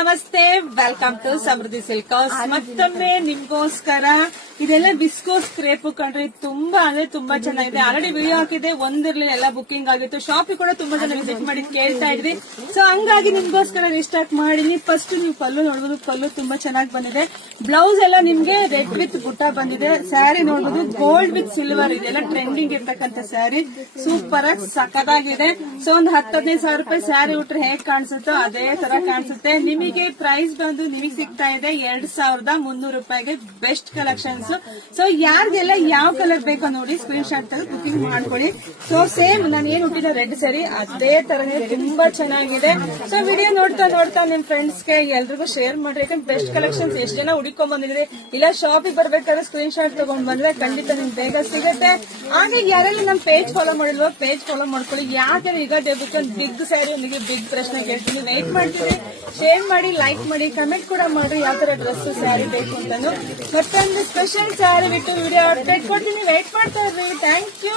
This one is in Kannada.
ನಮಸ್ತೆ, welcome to Samriddhi silk house. ಮತ್ತೊಮ್ಮೆ ನಿಮ್ಗೋಸ್ಕರ ಇದೆಲ್ಲ ಬಿಸ್ಕೋಸ್ ಕ್ರೇಪು ಕಂಡ್ರಿ. ತುಂಬಾ ಅಂದ್ರೆ ತುಂಬಾ ಚೆನ್ನಾಗಿದೆ. ಆಲ್ರೆಡಿ ವಿಡಿಯೋ ಹಾಕಿದೆ, ಒಂದಿರ್ಲಿಲ್ಲ, ಎಲ್ಲ ಬುಕಿಂಗ್ ಆಗಿತ್ತು. ಶಾಪಿಗೆ ಕೂಡ ತುಂಬಾ ಜನ ವಿಸಿಟ್ ಮಾಡಿ ಕೇಳ್ತಾ ಇದ್ವಿ. ಸೊ ಹಂಗಾಗಿ ನಿಮ್ಗೋಸ್ಕರ ರೀಸ್ಟಾರ್ಟ್ ಮಾಡಿನಿ. ಫಸ್ಟ್ ನೀವು ಪಲ್ಲು ನೋಡ್ಬೋದು, ಪಲ್ಲು ತುಂಬಾ ಚೆನ್ನಾಗಿ ಬಂದಿದೆ. ಬ್ಲೌಸ್ ಎಲ್ಲ ನಿಮ್ಗೆ ರೆಡ್ ವಿತ್ ಬುಟ್ಟ ಬಂದಿದೆ. ಸ್ಯಾರಿ ನೋಡ್ಬೋದು, ಗೋಲ್ಡ್ ವಿತ್ ಸಿಲ್ವರ್, ಇದೆಲ್ಲ ಟ್ರೆಂಡಿಂಗ್ ಇರ್ತಕ್ಕಂಥ ಸ್ಯಾರಿ. ಸೂಪರ್ ಆಗಿ ಸಖತ್ತಾಗಿದೆ. ಸೊ ಒಂದು 10-15 ಸಾವಿರ ರೂಪಾಯಿ ಸ್ಯಾರಿ ಉಟ್ರೆ ಹೇಗ್ ಕಾಣಿಸುತ್ತೋ ಅದೇ ತರ ಕಾಣಿಸುತ್ತೆ. ನಿಮಗೆ ಪ್ರೈಸ್ ಬಂದು ನಿಮಗೆ ಸಿಗ್ತಾ ಇದೆ 2300 ರೂಪಾಯಿಗೆ. Best collections. ಸೊ ಯಾರಿಗೆಲ್ಲ ಯಾವ ಕಲರ್ ಬೇಕೋ ನೋಡಿ ಸ್ಕ್ರೀನ್ ಶಾಟ್ ತೆಗೆದು ಬುಕಿಂಗ್ ಮಾಡ್ಕೊಳ್ಳಿ. ಸೊ ಸೇಮ್ ನಾನು ಏನ್ ಹುಟ್ಟಿದ ರೆಡ್ ಸ್ಯಾರಿ ಅದೇ ತರನೇ ತುಂಬಾ ಚೆನ್ನಾಗಿದೆ. ಸೊ ವಿಡಿಯೋ ನೋಡ್ತಾ ನೋಡ್ತಾ ನಿಮ್ ಫ್ರೆಂಡ್ಸ್ ಗೆ ಎಲ್ರಿಗೂ ಶೇರ್ ಮಾಡ್ರಿ. ಯಾಕಂದ್ರೆ ಬೆಸ್ಟ್ ಕಲೆಕ್ಷನ್ಸ್ ಎಷ್ಟು ಜನ ಹುಡುಕೊಂಡ್ ಬಂದಿದ್ರಿ, ಇಲ್ಲ ಶಾಪಿಗೆ ಬರ್ಬೇಕಾದ್ರೆ ಸ್ಕ್ರೀನ್ ಶಾಟ್ ತಗೊಂಡ್ ಬಂದ್ರೆ ಖಂಡಿತ ನಿಮ್ಗೆ ಬೇಗ ಸಿಗುತ್ತೆ. ಹಾಗೆ ಯಾರೆಲ್ಲ ನಮ್ ಪೇಜ್ ಫಾಲೋ ಮಾಡಿಲ್ವೋ ಪೇಜ್ ಫಾಲೋ ಮಾಡ್ಕೊಳ್ಳಿ. ಯಾಕೆ ಈಗ ಒಂದು ಬಿಗ್ ಸ್ಯಾರಿ ಒಂದಿಗೆ ಬಿಗ್ ಪ್ರಶ್ನೆ ಕೇಳ್ತೀನಿ, ವೇಟ್ ಮಾಡ್ತೀನಿ. ಶೇರ್ ಮಾಡಿ, ಲೈಕ್ ಮಾಡಿ, ಕಮೆಂಟ್ ಕೂಡ ಮಾಡ್ರಿ ಯಾವ ತರ ಡ್ರೆಸ್ ಸ್ಯಾರಿ ಬೇಕು ಅಂತಾನು. ಮತ್ತೊಂದು ಸ್ಪೆಷಲ್ ಸ್ಯಾರಿ ಬಿಟ್ಟು ವಿಡಿಯೋ ಅಪ್ಡೇಟ್ ಕೊಡ್ತೀನಿ, ವೇಟ್ ಮಾಡ್ತಾ ಇರ್ರಿ. Thank you.